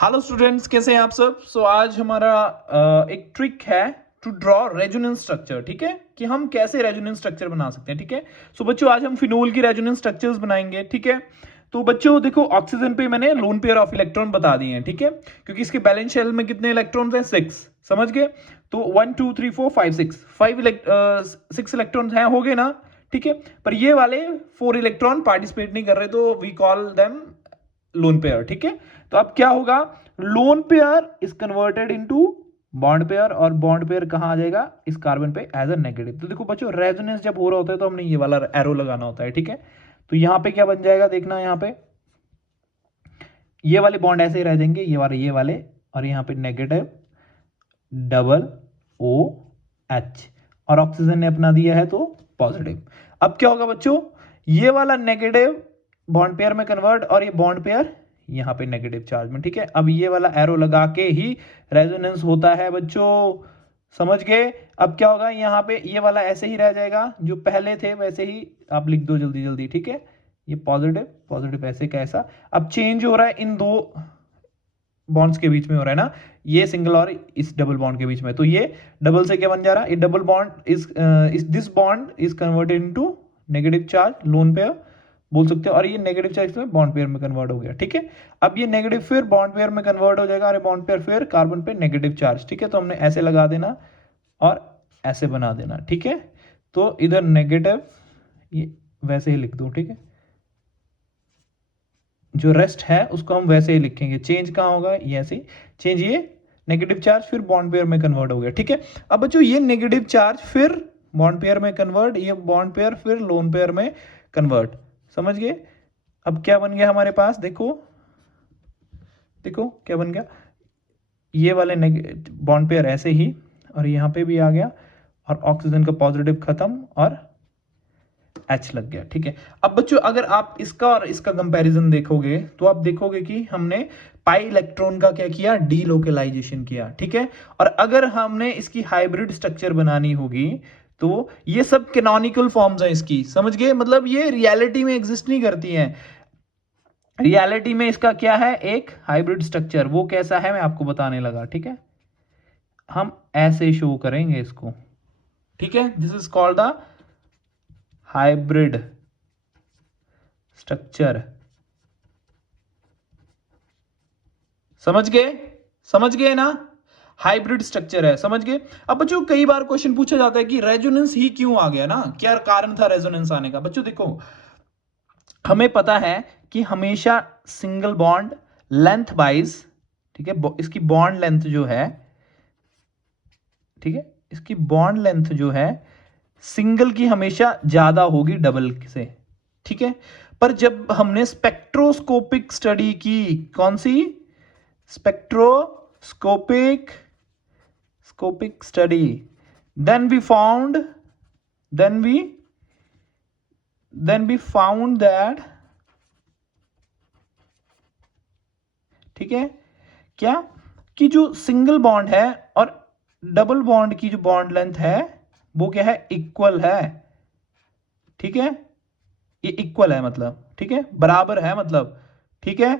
Hello students, कैसे हैं आप सब। आज हमारा एक ट्रिक है टू ड्रॉ रेजोनेंस स्ट्रक्चर। ठीक है, कि हम कैसे रेजोनेंस स्ट्रक्चर बना सकते हैं। ठीक है, बच्चों आज हम फिनोल की रेजोनेंस स्ट्रक्चर्स बनाएंगे। ठीक है, तो बच्चों देखो, ऑक्सीजन पे मैंने लोन पेयर ऑफ इलेक्ट्रॉन बता दिए हैं। ठीक है, क्योंकि इसके बैलेंस शेल में कितने इलेक्ट्रॉन्स हैं, 6। समझ गए। तो 1 2 3 4 5 6 6 इलेक्ट्रॉन्स हैं, हो गए ना। ठीक है, पर ये वाले 4 इलेक्ट्रॉन पार्टिसिपेट नहीं कर रहे, तो we call them lone pair. ठीक है, तो अब क्या होगा, lone pair is converted into bond pair, और बॉन्ड पेयर कहां आ जाएगा, इस कार्बन पे एज अ नेगेटिव। तो देखो बच्चों, रेजोनेंस जब हो रहा होता है तो हमने ये वाला एरो लगाना होता है। ठीक है, तो यहां पे क्या बन जाएगा, देखना यहां पे ये वाले बॉन्ड ऐसे ही रह जाएंगे, ये वाले, और यहां पे नेगेटिव डबल ओ एच, और ऑक्सीजन ने अपना दिया है तो पॉजिटिव। अब क्या होगा बच्चों, ये वाला नेगेटिव बॉन्ड पेयर में कन्वर्ट, और ये बॉन्ड पेयर यहां पे नेगेटिव चार्ज में। ठीक है, अब ये वाला एरो लगा के ही रेजोनेंस होता है बच्चों, समझ गए। अब क्या होगा, यहां पे ये वाला ऐसे ही रह जाएगा, जो पहले थे वैसे ही आप लिख दो जल्दी जल्दी। ठीक है, ये पॉजिटिव पॉजिटिव ऐसे कैसा, अब चेंज हो रहा है इन दो बॉन्ड्स के बीच में हो रहा है ना, ये सिंगल और इस डबल बॉन्ड के बीच में। तो ये डबल से क्या बन जा रहा है, ये double bond is this bond is converted into negative charge, lone pair बोल सकते हो, और ये नेगेटिव चार्ज में बॉन्ड पेयर में कन्वर्ट हो गया। ठीक है, अब ये नेगेटिव फिर बॉन्ड पेयर में कन्वर्ट हो जाएगा, अरे बॉन्ड पेयर फिर कार्बन पे नेगेटिव चार्ज। ठीक है, तो हमने ऐसे लगा देना और ऐसे बना देना। ठीक है, तो इधर नेगेटिव ये वैसे ही लिख दो। ठीक है, जो रेस्ट है उसको हम वैसे ही लिखेंगे, चेंज कहां होगा, ये ऐसे चेंज, ये नेगेटिव चार्ज फिर बॉन्ड पेयर में कन्वर्ट हो गया। ठीक है, अब बच्चों ये नेगेटिव चार्ज फिर बॉन्ड पेयर में कन्वर्ट, ये बॉन्ड पेयर फिर लोन पेयर में कन्वर्ट, समझ गए। अब क्या बन गया हमारे पास, देखो देखो क्या बन गया, ये वाले बॉन्ड पेयर ऐसे ही, और यहां पे भी आ गया, और ऑक्सीजन का पॉजिटिव खत्म और एच लग गया। ठीक है, अब बच्चों अगर आप इसका और इसका कंपैरिजन देखोगे तो आप देखोगे कि हमने पाई इलेक्ट्रॉन का क्या किया, डीलोकलाइजेशन किया। ठीक है, और अगर हमने इसकी हाइब्रिड स्ट्रक्चर बनानी होगी तो ये सब कैनोनिकल फॉर्म्स हैं इसकी, समझ गए। मतलब ये रियलिटी में एग्जिस्ट नहीं करती हैं, रियलिटी में इसका क्या है, एक हाइब्रिड स्ट्रक्चर। वो कैसा है मैं आपको बताने लगा। ठीक है, हम ऐसे शो करेंगे इसको। ठीक है, this is called the hybrid structure, समझ गए, समझ गए ना, हाइब्रिड स्ट्रक्चर है, समझ गए। अब बच्चों कई बार क्वेश्चन पूछा जाता है कि रेजोनेंस ही क्यों आ गया ना, क्या कारण था रेजोनेंस आने का। बच्चों देखो, हमें पता है कि हमेशा सिंगल बॉन्ड लेंथ वाइज, ठीक है, इसकी बॉन्ड लेंथ जो है, ठीक है, इसकी बॉन्ड लेंथ जो है सिंगल की हमेशा ज्यादा होगी डबल से। ठीक है, पर जब हमने स्पेक्ट्रोस्कोपिक स्टडी की, कौन सी, स्पेक्ट्रोस्कोपिक स्कोपिक study, then we found then we then we found that, ठीक है, क्या, कि जो सिंगल बॉन्ड है और डबल बॉन्ड की जो बॉन्ड लेंथ है वो क्या है, इक्वल है। ठीक है, ये इक्वल है मतलब, ठीक है, बराबर है मतलब। ठीक है,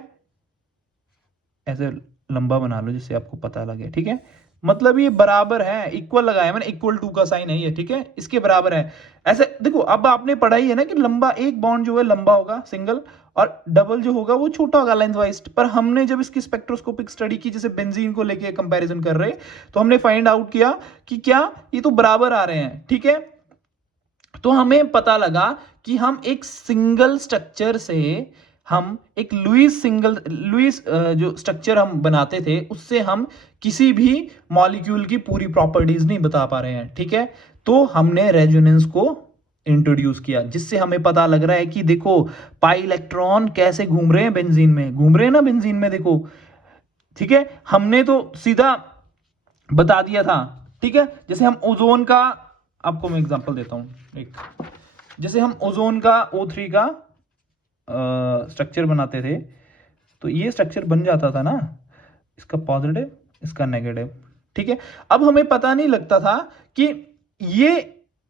ऐसे लंबा बना लो जिससे आपको पता लगे। ठीक है, मतलब ये बराबर है, इक्वल लगाया मैंने, इक्वल टू का साइन है ये। ठीक है, इसके बराबर है। ऐसे देखो, अब आपने पढ़ा ही है ना कि लंबा एक बॉन्ड जो है लंबा होगा सिंगल, और डबल जो होगा वो छोटा होगा लेंथ वाइज। पर हमने जब इसकी स्पेक्ट्रोस्कोपिक स्टडी की, जैसे बेंजीन को लेके कंपैरिजन कर रहे, तो हमने फाइंड आउट किया कि क्या ये तो बराबर आ रहे हैं। ठीक है, तो हमें पता लगा कि हम एक सिंगल स्ट्रक्चर से, हम एक लुईस जो स्ट्रक्चर हम बनाते थे उससे हम किसी भी मॉलिक्यूल की पूरी प्रॉपर्टीज नहीं बता पा रहे हैं। ठीक है, तो हमने रेजोनेंस को इंट्रोड्यूस किया, जिससे हमें पता लग रहा है कि देखो पाई इलेक्ट्रॉन कैसे घूम रहे हैं बेंजीन में, घूम रहे हैं ना बेंजीन में, देखो। ठीक है, हमने तो सीधा बता दिया था। ठीक है, जैसे हम ओजोन का, आपको मैं एग्जांपल देता हूं एक, जैसे हम ओजोन का O3 का स्ट्रक्चर बनाते थे, तो ये स्ट्रक्चर बन जाता था ना, इसका पॉजिटिव इसका नेगेटिव। ठीक है, अब हमें पता नहीं लगता था कि ये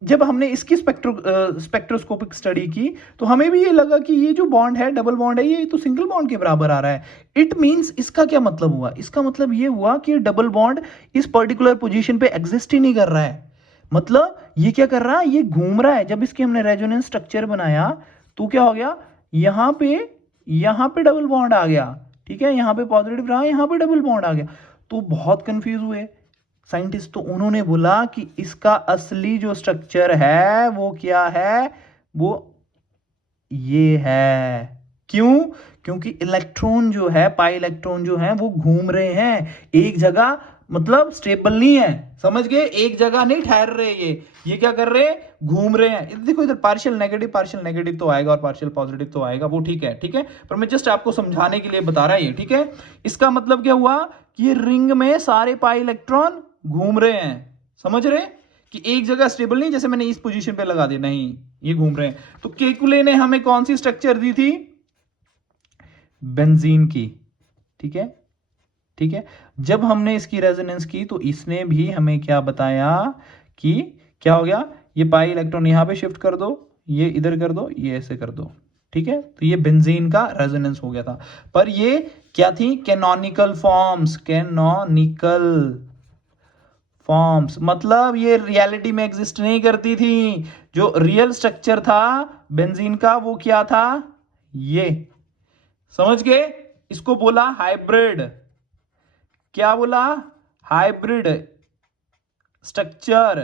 जब हमने इसकी स्पेक्ट्रोस्कोपिक स्टडी की तो हमें भी ये लगा कि ये जो बॉन्ड है, डबल बॉन्ड है, ये तो सिंगल बॉन्ड के बराबर आ रहा है। इट मींस इसका क्या मतलब हुआ? इसका मतलब ये हुआ कि डबल बॉन्ड इस पर्टिकुलर पोजीशन पे एग्जिस्ट ही नहीं कर रहा है। मतलब ये क्या कर रहा है? ये घूम रहा है। जब इसके हमने रेजोनेंस स्ट्रक्चर बनाया तो क्या हो गया? यहाँ पे डबल बॉन्ड आ गया, ठीक है, यहाँ पे पॉजिटिव रहा, यहाँ पे डबल बॉन्ड आ गया। तो बहुत कंफ्यूज हुए साइंटिस्ट। तो उन्होंने बोला कि इसका असली जो स्ट्रक्चर है वो क्या है? वो ये है। क्यों? क्योंकि इलेक्ट्रॉन जो है, पाई इलेक्ट्रॉन जो है, वो घूम रहे हैं एक जगह, मतलब स्टेबल नहीं है। समझ गए? एक जगह नहीं ठहर रहे ये क्या कर रहे हैं? घूम रहे हैं। इधर देखो, इधर पार्शियल नेगेटिव तो आएगा और पार्शियल पॉजिटिव तो आएगा, वो ठीक है, ठीक है, पर मैं जस्ट आपको समझाने के लिए बता रहा है ये, ठीक है। इसका मतलब क्या हुआ कि ये रिंग में सारे पाई इलेक्ट्रॉन घूम रहे हैं। समझ रहे कि एक जगह स्टेबल नहीं, जैसे मैंने इस पोजीशन पे लगा दिया, नहीं, ये घूम रहे हैं। तो केकुले ने हमें कौन सी स्ट्रक्चर दी थी? बेंजीन की, ठीक है, ठीक है। जब हमने इसकी रेजोनेंस की तो इसने भी हमें क्या बताया कि क्या हो गया? ये पाई इलेक्ट्रॉन यहां पे शिफ्ट कर दो, ये इधर कर दो, ये ऐसे कर दो, ठीक है। तो ये बेंजीन का रेजोनेंस हो गया था। पर ये क्या थी? कैनोनिकल फॉर्म्स, कैनोनिकल फॉर्म्स, मतलब ये रियलिटी में एग्जिस्ट नहीं करती थी। जो रियल स्ट्रक्चर था बेंजीन का वो क्या था? ये, समझ गए? इसको बोला हाइब्रिड। क्या बोला? Hybrid structure.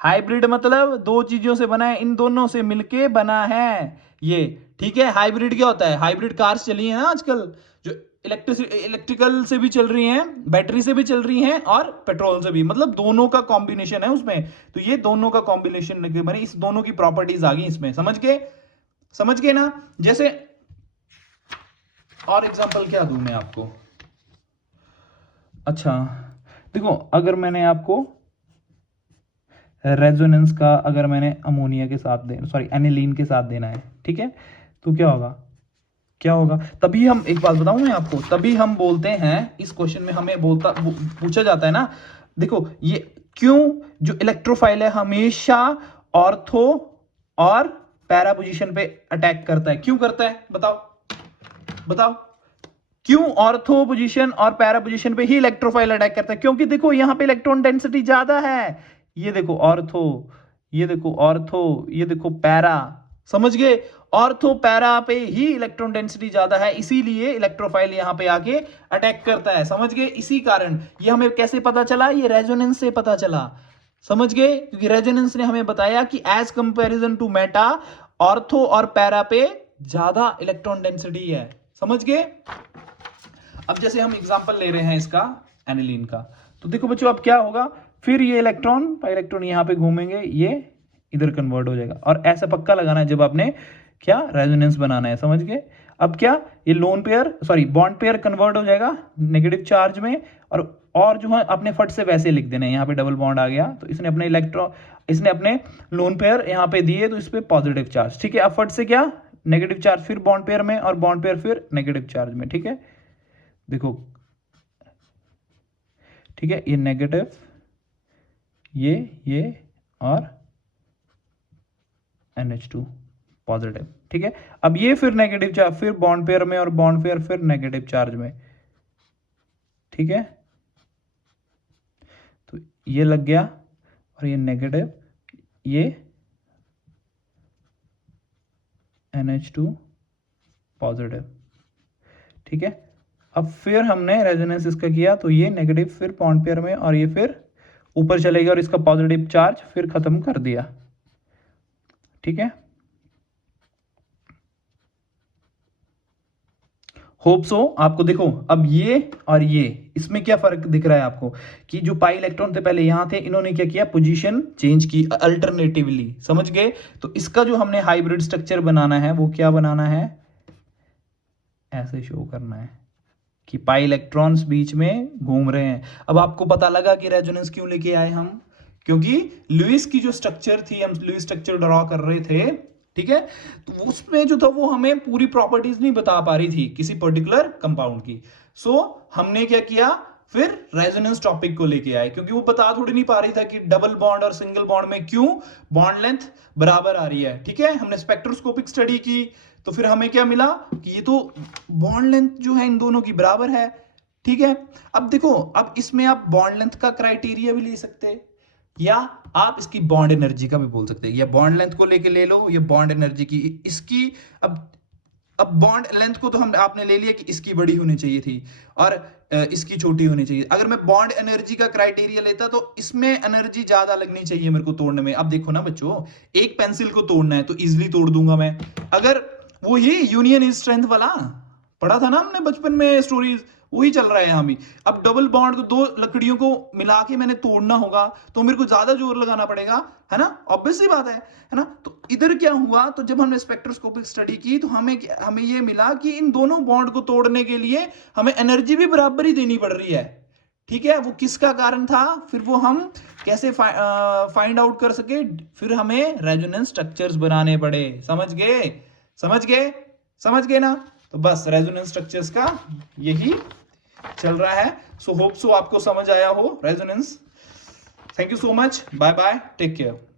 हाइब्रिड मतलब दो चीजों से बना है, इन दोनों से मिलके बना है ये, ठीक है। हाइब्रिड क्या होता है? हाइब्रिड कार्स चली हैं ना आजकल, जो इलेक्ट्रिकल से भी चल रही हैं, बैटरी से भी चल रही हैं और पेट्रोल से भी, मतलब दोनों का कॉम्बिनेशन है उसमें। तो ये दोनों का कॉम्बिनेशन बने, इस दोनों की प्रॉपर्टीज आ गई इसमें। समझ गए? समझ गए ना? जैसे और एग्जांपल क्या दूं मैं आपको? अच्छा देखो, अगर मैंने आपको रेजोनेंस का, अगर मैंने अमोनिया के साथ एनिलीन के साथ देना है, ठीक है, तो क्या होगा? क्या होगा? तभी हम, एक बात बताऊं मैं आपको, तभी हम बोलते हैं, इस क्वेश्चन में हमें पूछा जाता है ना, देखो ये क्यों जो इलेक्ट्रोफाइल है हमेशा ऑर्थो और पैरा पोजीशन पे अटैक करता है? क्यों करता है? बताओ क्यों ऑर्थो पोजीशन और पैरा पोजीशन पे ही इलेक्ट्रोफाइल अटैक करता है? क्योंकि देखो यहां पे इलेक्ट्रॉन डेंसिटी ज्यादा है। ये देखो ऑर्थो, ये देखो ऑर्थो, ये देखो पैरा। समझ गए? ऑर्थो पैरा पे ही इलेक्ट्रॉन डेंसिटी ज्यादा है, इसीलिए इलेक्ट्रोफाइल यहां पे आके अटैक करता है। समझ गए? इसी कारण ये हमें कैसे पता चला? ये रेजोनेंस से पता चला। समझ गए? क्योंकि रेजोनेंस ने हमें बताया कि as comparison to meta, ortho और पैरा पे ज्यादा इलेक्ट्रॉन डेंसिटी है। समझ गए? अब जैसे हम एग्जांपल ले रहे हैं इसका, एनिलीन का, तो देखो बच्चों अब क्या होगा? फिर ये इलेक्ट्रॉन यहां पे घूमेंगे, ये इधर कन्वर्ट हो जाएगा। और ऐसा पक्का लगाना है जब आपने क्या रेजोनेंस बनाना है। समझ गए? अब क्या, ये बॉन्ड पेयर कन्वर्ट हो जाएगा नेगेटिव चार्ज में। और जो है अपने फट से वैसे लिख देना है, यहाँ पे डबल बॉन्ड आ गया तो इसने अपने लोन पेयर यहाँ पे दिए तो इस पे पॉजिटिव चार्ज, ठीक है। अब फट से क्या, नेगेटिव चार्ज फिर बॉन्ड पेयर में और बॉन्ड पेयर फिर नेगेटिव चार्ज में, ठीक है। देखो, ठीक है, ये नेगेटिव, ये और NH2 पॉजिटिव, ठीक है। अब ये फिर नेगेटिव चार्ज, फिर बॉन्ड पेयर में और बॉन्ड पेयर फिर नेगेटिव चार्ज में, ठीक है। तो ये लग गया और ये नेगेटिव, ये NH2 पॉजिटिव, ठीक है। अब फिर हमने रेजोनेंस इसका किया तो ये नेगेटिव फिर बॉन्ड पेयर में और ये फिर ऊपर चलेगा और इसका पॉजिटिव चार्ज फिर खत्म कर दिया, ठीक है। होप सो आपको, देखो अब ये और ये, इसमें क्या फर्क दिख रहा है आपको कि जो पाई इलेक्ट्रॉन थे पहले यहां थे, इन्होंने क्या किया, पोजीशन चेंज की अल्टरनेटिवली। समझ गए? तो इसका जो हमने हाइब्रिड स्ट्रक्चर बनाना है वो क्या बनाना है? ऐसे शो करना है कि पाई इलेक्ट्रॉन्स बीच में घूम रहे हैं। अब आपको पता लगा कि रेजोनेंस क्यों लेके आए हम? क्योंकि लुईस की जो स्ट्रक्चर थी, हम लुईस स्ट्रक्चर ड्रॉ कर रहे थे, ठीक है, तो उसमें जो था वो हमें पूरी प्रॉपर्टीज नहीं बता पा रही थी किसी पर्टिकुलर कंपाउंड की। सो हमने क्या किया, फिर रेजोनेंस टॉपिक को लेके आए, क्योंकि वो बता थोड़ी नहीं पा रही था कि डबल बॉन्ड और सिंगल बॉन्ड में क्यों बॉन्ड लेंथ बराबर आ रही है। ठीक है, हमने स्पेक्ट्रोस्कोपिक स्टडी की तो फिर हमें क्या मिला कि ये तो बॉन्ड लेंथ जो है इन दोनों की बराबर है। ठीक है, अब देखो, अब इसमें आप बॉन्ड लेंथ का क्राइटेरिया भी ले सकते हैं या आप इसकी बॉन्ड एनर्जी का भी बोल सकते हैं, या बॉन्ड लेंथ को लेके ले लो या बॉन्ड एनर्जी की इसकी। अब बॉन्ड लेंथ को तो हम आपने ले लिया कि इसकी बड़ी होनी चाहिए थी और इसकी छोटी होनी चाहिए। अगर मैं बॉन्ड एनर्जी का क्राइटेरिया लेता तो इसमें एनर्जी ज्यादा लगनी चाहिए मेरे को तोड़ने में। अब देखो ना बच्चों, एक पेंसिल को तोड़ना है तो इजिली तोड़ दूंगा मैं। अगर वो ही यूनियन इज स्ट्रेंथ वाला पढ़ा था ना हमने बचपन में स्टोरीज, वही चल रहा है यहाँ भी। अब डबल बॉन्ड को दो लकड़ियों को मिला के मैंने तोड़ना होगा तो मेरे को ज्यादा जोर लगाना पड़ेगा, है ना, ऑब्वियस सी बात है ना। तो इधर क्या हुआ, तो जब हमने स्पेक्ट्रोस्कोपिक स्टडी की तो हमें ये मिला कि इन दोनों बॉन्ड को तोड़ने के लिए हमें एनर्जी भी बराबर ही देनी पड़ रही है। ठीक है, वो किसका कारण था, फिर वो हम कैसे फाइंड आउट कर सके, फिर हमें रेजोनेंस स्ट्रक्चर्स बनाने पड़े। समझ गए, समझ गए, समझ गए ना। तो बस रेजोनेंस स्ट्रक्चर्स का यही चल रहा है। सो होप सो आपको समझ आया हो resonance. Thank you so much, bye bye, take care.